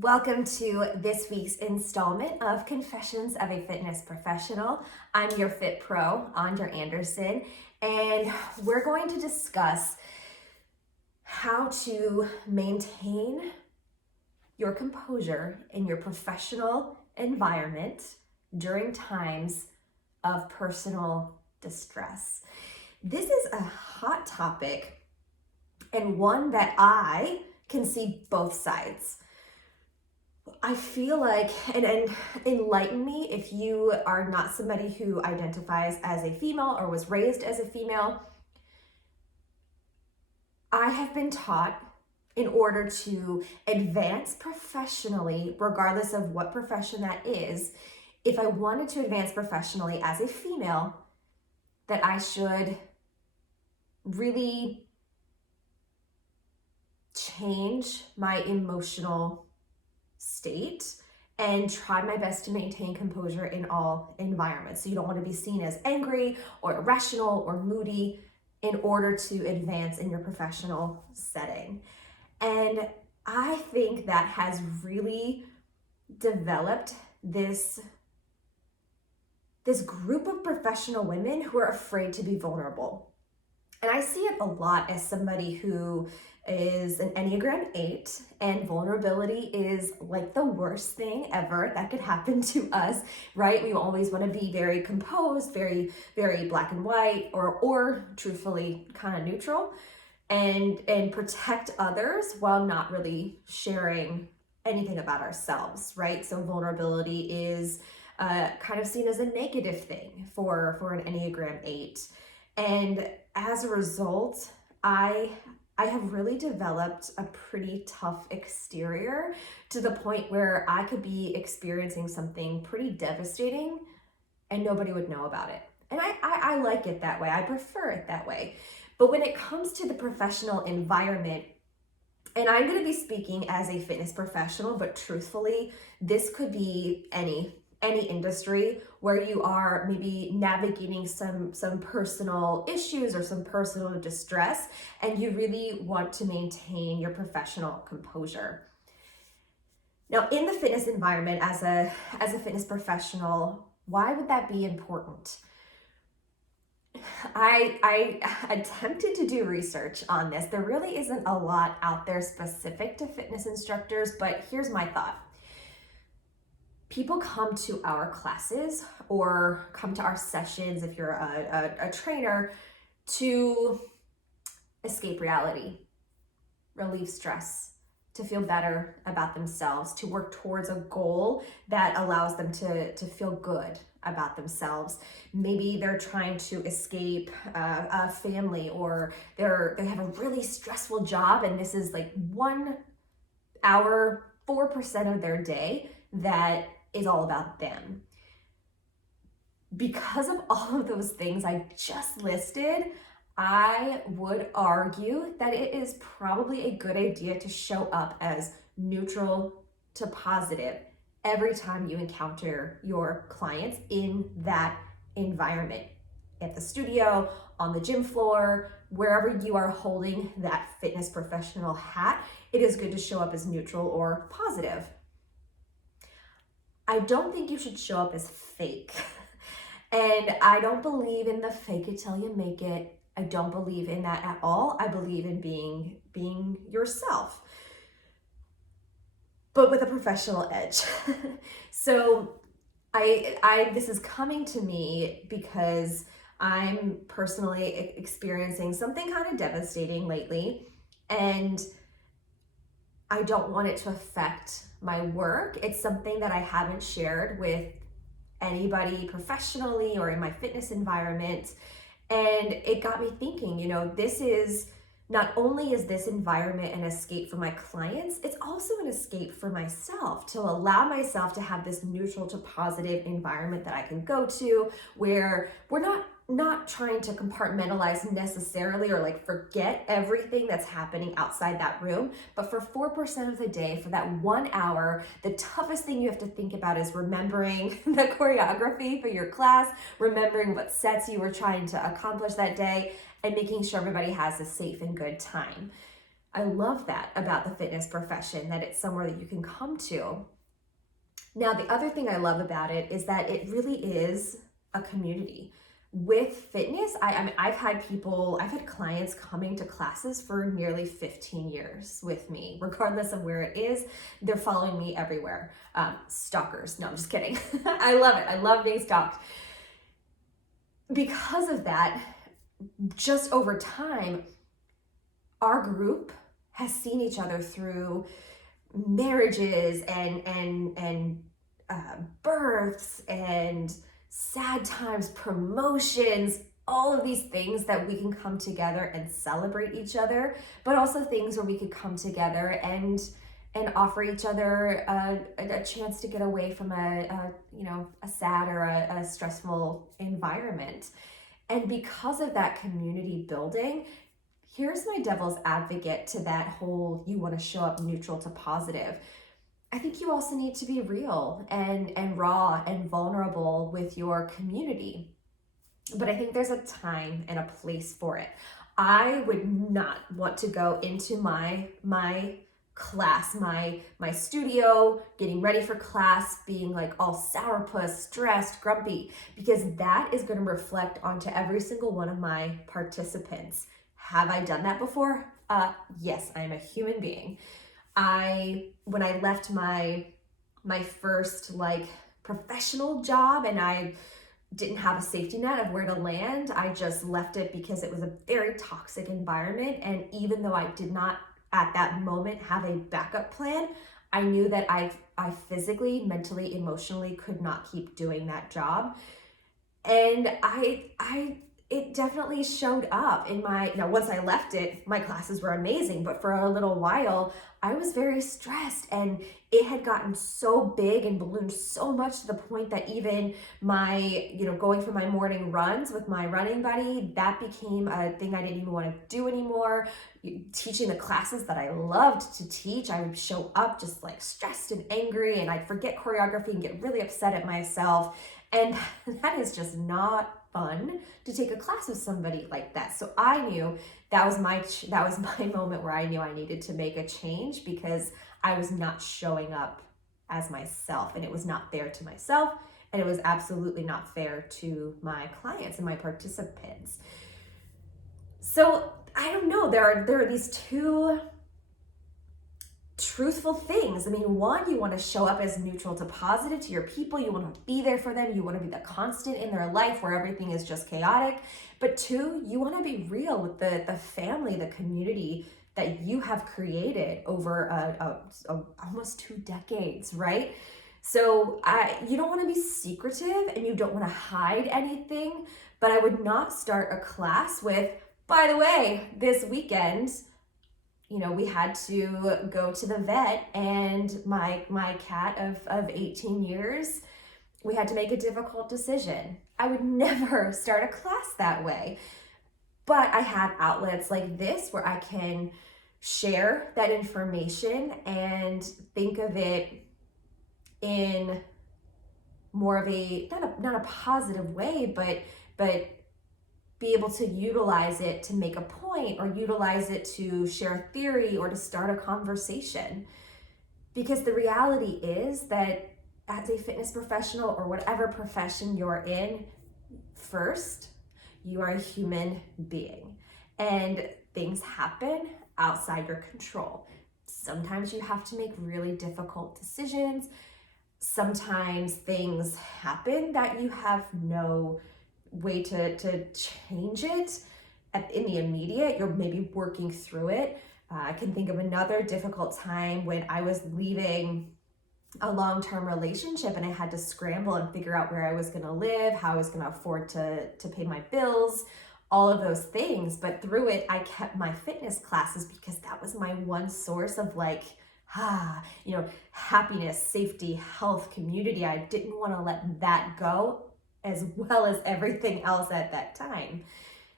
Welcome to this week's installment of Confessions of a Fitness Professional. I'm your Fit Pro, Andra Anderson, and we're going to discuss how to maintain your composure in your professional environment during times of personal distress. This is a hot topic and one that I can see both sides. I feel like, and enlighten me if you are not somebody who identifies as a female or was raised as a female. I have been taught in order to advance professionally, regardless of what profession that is, if I wanted to advance professionally as a female, that I should really change my emotional state and try my best to maintain composure in all environments. So you don't want to be seen as angry or irrational or moody in order to advance in your professional setting. And I think that has really developed this group of professional women who are afraid to be vulnerable. And I see it a lot as somebody who is an Enneagram 8, and vulnerability is like the worst thing ever that could happen to us, right? We always want to be very composed, very, very black and white, or truthfully kind of neutral, and protect others while not really sharing anything about ourselves, right? So vulnerability is kind of seen as a negative thing for an Enneagram 8. And as a result, I have really developed a pretty tough exterior to the point where I could be experiencing something pretty devastating and nobody would know about it. And I like it that way. I prefer it that way. But when it comes to the professional environment, and I'm going to be speaking as a fitness professional, but truthfully, this could be any industry where you are maybe navigating some personal issues or some personal distress, and you really want to maintain your professional composure. Now, in the fitness environment, as a fitness professional, why would that be important? I attempted to do research on this. There really isn't a lot out there specific to fitness instructors, but here's my thought. People come to our classes or come to our sessions, if you're a trainer, to escape reality, relieve stress, to feel better about themselves, to work towards a goal that allows them to feel good about themselves. Maybe they're trying to escape a family, or they have a really stressful job, and this is like 1 hour, 4% of their day that is all about them. Because of all of those things I just listed, I would argue that it is probably a good idea to show up as neutral to positive every time you encounter your clients in that environment. At the studio, on the gym floor, wherever you are holding that fitness professional hat, it is good to show up as neutral or positive. I don't think you should show up as fake. And I don't believe in the fake it till you make it. I don't believe in that at all. I believe in being yourself, but with a professional edge. So this is coming to me because I'm personally experiencing something kind of devastating lately, and I don't want it to affect my work. It's something that I haven't shared with anybody professionally or in my fitness environment. And it got me thinking, this is not only is this environment an escape for my clients, it's also an escape for myself, to allow myself to have this neutral to positive environment that I can go to, where we're not trying to compartmentalize necessarily or like forget everything that's happening outside that room. But for 4% of the day, for that 1 hour, the toughest thing you have to think about is remembering the choreography for your class, remembering what sets you were trying to accomplish that day, and making sure everybody has a safe and good time. I love that about the fitness profession, that it's somewhere that you can come to. Now, the other thing I love about it is that it really is a community. With fitness, I mean, I've had clients coming to classes for nearly 15 years with me, regardless of where it is. They're following me everywhere. Stalkers. No, I'm just kidding. I love it. I love being stalked. Because of that, just over time, our group has seen each other through marriages and births and sad times, promotions, all of these things that we can come together and celebrate each other, but also things where we could come together and offer each other a chance to get away from a sad or a stressful environment. And because of that community building, here's my devil's advocate to that whole you want to show up neutral to positive. I think you also need to be real and raw and vulnerable with your community. But I think there's a time and a place for it. I would not want to go into my class, my studio, getting ready for class, being like all sourpuss, stressed, grumpy, because that is going to reflect onto every single one of my participants. Have I done that before? Yes, I am a human being. When I left my first professional job and I didn't have a safety net of where to land, I just left it because it was a very toxic environment. And even though I did not at that moment have a backup plan, I knew that I physically, mentally, emotionally could not keep doing that job. And it definitely showed up in once I left it, my classes were amazing, but for a little while, I was very stressed, and it had gotten so big and ballooned so much to the point that even my, going for my morning runs with my running buddy, that became a thing I didn't even want to do anymore. Teaching the classes that I loved to teach, I would show up just stressed and angry, and I'd forget choreography and get really upset at myself. And that is just not fun to take a class with somebody like that. So I knew that was my moment where I knew I needed to make a change, because I was not showing up as myself, and it was not fair to myself, and it was absolutely not fair to my clients and my participants. So I don't know, there are these two truthful things. I mean, one, you want to show up as neutral to positive to your people. You want to be there for them. You want to be the constant in their life where everything is just chaotic. But two, you want to be real with the family, the community that you have created over almost 2 decades, right? So you don't want to be secretive and you don't want to hide anything, but I would not start a class with, by the way, this weekend, we had to go to the vet, and my cat of 18 years, we had to make a difficult decision. I would never start a class that way. But I have outlets like this where I can share that information and think of it in more of a, not a positive way, but be able to utilize it to make a point, or utilize it to share a theory or to start a conversation. Because the reality is that as a fitness professional or whatever profession you're in, first, you are a human being, and things happen outside your control. Sometimes you have to make really difficult decisions. Sometimes things happen that you have no way to change it in the immediate. You're maybe working through it. I can think of another difficult time when I was leaving a long-term relationship and I had to scramble and figure out where I was going to live, how I was going to afford to pay my bills, all of those things. But through it, I kept my fitness classes because that was my one source of happiness, safety, health, community. I didn't want to let that go, as well as everything else at that time.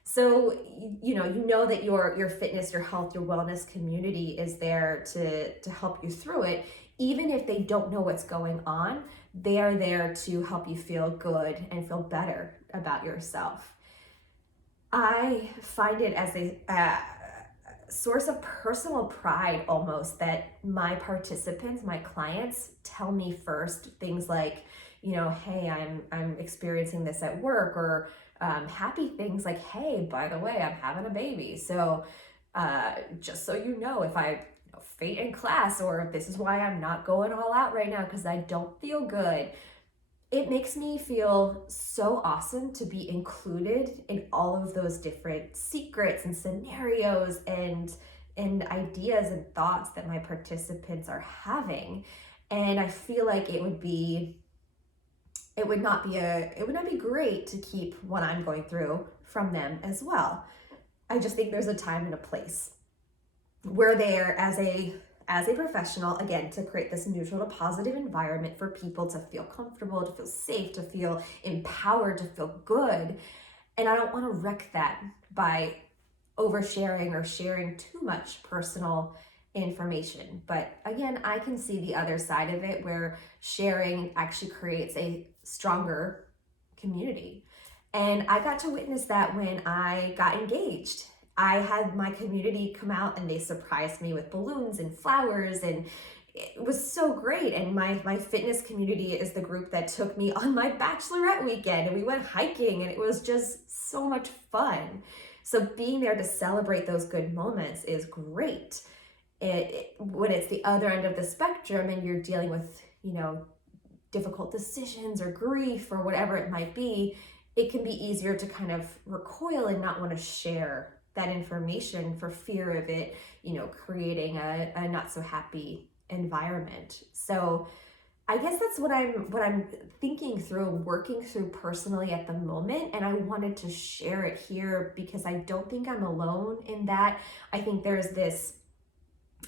So, you know that your fitness, your health, your wellness community is there to help you through it. Even if they don't know what's going on, they are there to help you feel good and feel better about yourself. I find it as source of personal pride almost that my participants, my clients tell me first things like, hey, I'm experiencing this at work, or happy things like, hey, by the way, I'm having a baby. So just so you know, if I faint in class, or this is why I'm not going all out right now because I don't feel good. It makes me feel so awesome to be included in all of those different secrets and scenarios and ideas and thoughts that my participants are having. And I feel like it would not be great to keep what I'm going through from them as well. I just think there's a time and a place. We're there as a professional, again, to create this neutral to positive environment for people to feel comfortable, to feel safe, to feel empowered, to feel good. And I don't want to wreck that by oversharing or sharing too much personal information. But again, I can see the other side of it, where sharing actually creates a stronger community. And I got to witness that when I got engaged. I had my community come out and they surprised me with balloons and flowers, and it was so great. And my fitness community is the group that took me on my bachelorette weekend, and we went hiking, and it was just so much fun. So being there to celebrate those good moments is great. When it's the other end of the spectrum and you're dealing with, difficult decisions or grief or whatever it might be, it can be easier to kind of recoil and not want to share that information for fear of it, creating a not so happy environment. So I guess that's what I'm thinking through, working through personally at the moment. And I wanted to share it here because I don't think I'm alone in that. I think there's this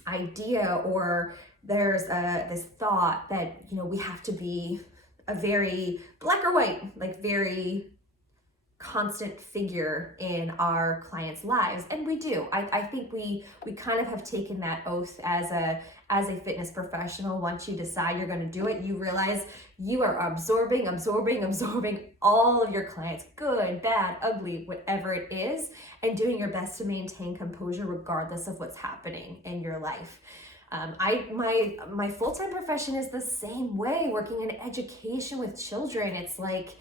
idea, or there's this thought that, we have to be a very black or white, like very constant figure in our clients' lives, and we do. I think we kind of have taken that oath as a fitness professional. Once you decide you're going to do it, you realize you are absorbing all of your clients, good, bad, ugly, whatever it is, and doing your best to maintain composure regardless of what's happening in your life. My full-time profession is the same way. Working in education with children, it's like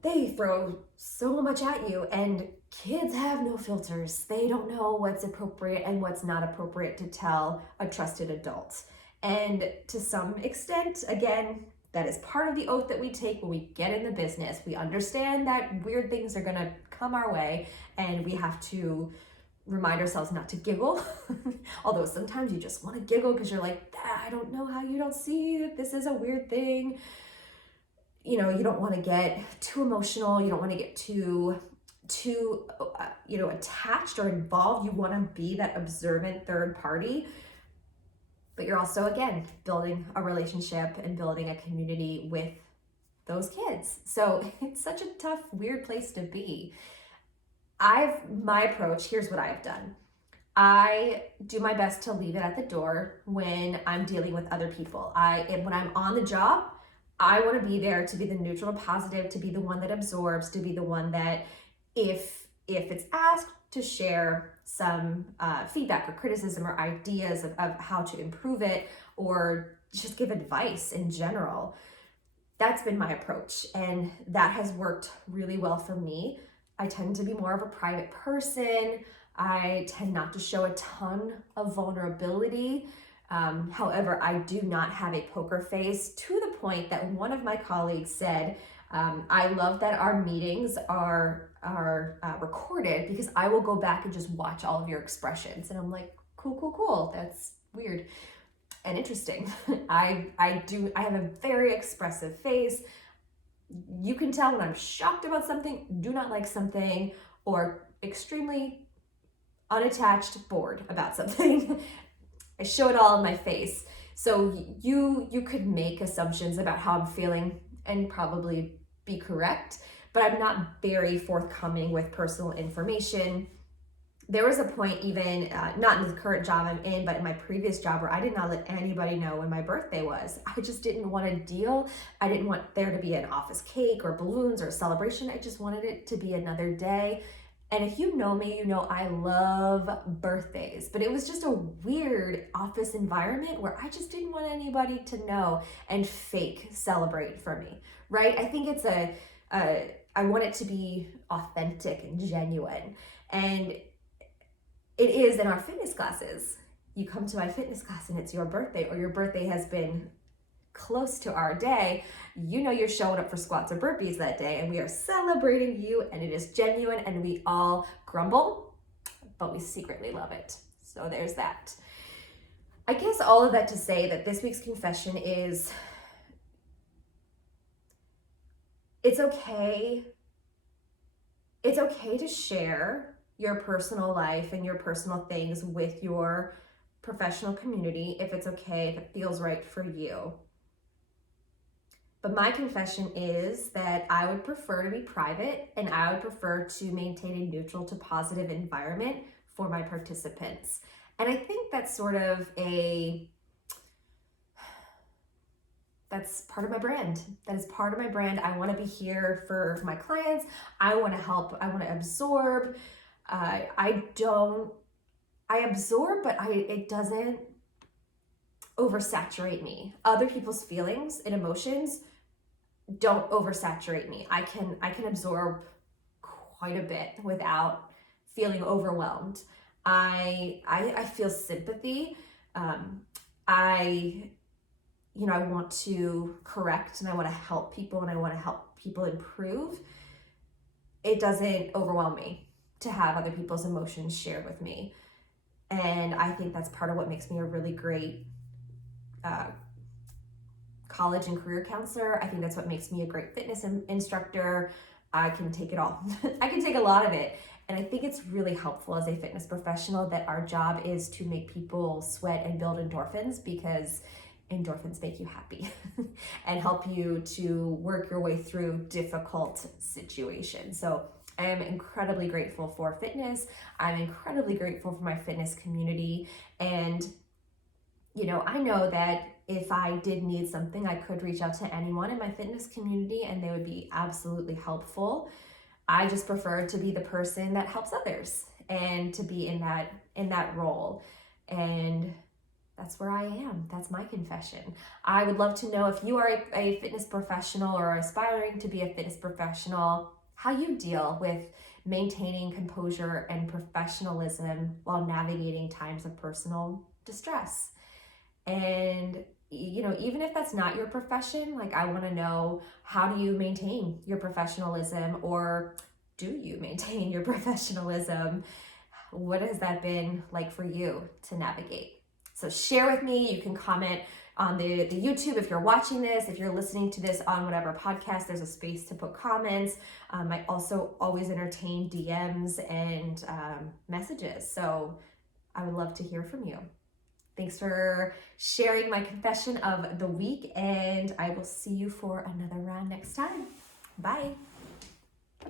they throw so much at you, and kids have no filters. They don't know what's appropriate and what's not appropriate to tell a trusted adult. And to some extent, again, that is part of the oath that we take when we get in the business. We understand that weird things are gonna come our way, and we have to remind ourselves not to giggle. Although sometimes you just want to giggle because you're like, I don't know how you don't see that this is a weird thing. You don't want to get too emotional. You don't want to get too attached or involved. You want to be that observant third party, but you're also, again, building a relationship and building a community with those kids. So it's such a tough, weird place to be. My approach, here's what I've done. I do my best to leave it at the door when I'm dealing with other people. When I'm on the job, I want to be there to be the neutral and positive, to be the one that absorbs, to be the one that if it's asked to share some feedback or criticism or ideas of how to improve it, or just give advice in general. That's been my approach, and that has worked really well for me. I tend to be more of a private person. I tend not to show a ton of vulnerability. However, I do not have a poker face, to the point that one of my colleagues said, I love that our meetings are recorded because I will go back and just watch all of your expressions. And I'm like, cool. That's weird and interesting. I have a very expressive face. You can tell when I'm shocked about something, do not like something, or extremely unattached, bored about something. I show it all in my face. So you could make assumptions about how I'm feeling and probably be correct, but I'm not very forthcoming with personal information. There was a point, even not in the current job I'm in, but in my previous job, where I did not let anybody know when my birthday was. I just didn't want to deal. I didn't want there to be an office cake or balloons or a celebration. I just wanted it to be another day. And if you know me, you know I love birthdays, but it was just a weird office environment where I just didn't want anybody to know and fake celebrate for me, right? I think it's I want it to be authentic and genuine. And it is in our fitness classes. You come to my fitness class and it's your birthday, or your birthday has been close to our day, you know you're showing up for squats or burpees that day, and we are celebrating you, and it is genuine, and we all grumble, but we secretly love it. So there's that. I guess all of that to say that this week's confession is it's okay to share your personal life and your personal things with your professional community if it's okay, if it feels right for you. But my confession is that I would prefer to be private, and I would prefer to maintain a neutral to positive environment for my participants. And I think that's sort of that's part of my brand. That is part of my brand. I want to be here for my clients. I want to help. I want to absorb. I absorb, but it doesn't oversaturate me. Other people's feelings and emotions don't oversaturate me. I can absorb quite a bit without feeling overwhelmed. I feel sympathy. I want to correct, and I want to help people, and I want to help people improve. It doesn't overwhelm me to have other people's emotions shared with me. And I think that's part of what makes me a really great college and career counselor. I think that's what makes me a great fitness instructor. I can take it all. I can take a lot of it. And I think it's really helpful as a fitness professional that our job is to make people sweat and build endorphins, because endorphins make you happy and help you to work your way through difficult situations. So I am incredibly grateful for fitness. I'm incredibly grateful for my fitness community. And, I know that if I did need something, I could reach out to anyone in my fitness community and they would be absolutely helpful. I just prefer to be the person that helps others and to be in that role. And that's where I am. That's my confession. I would love to know if you are a fitness professional or aspiring to be a fitness professional, how you deal with maintaining composure and professionalism while navigating times of personal distress. And even if that's not your profession, like, I want to know, how do you maintain your professionalism, or do you maintain your professionalism? What has that been like for you to navigate? So share with me. You can comment on the YouTube if you're watching this. If you're listening to this on whatever podcast, there's a space to put comments. I also always entertain DMs and messages. So I would love to hear from you. Thanks for sharing my confession of the week, and I will see you for another round next time. Bye.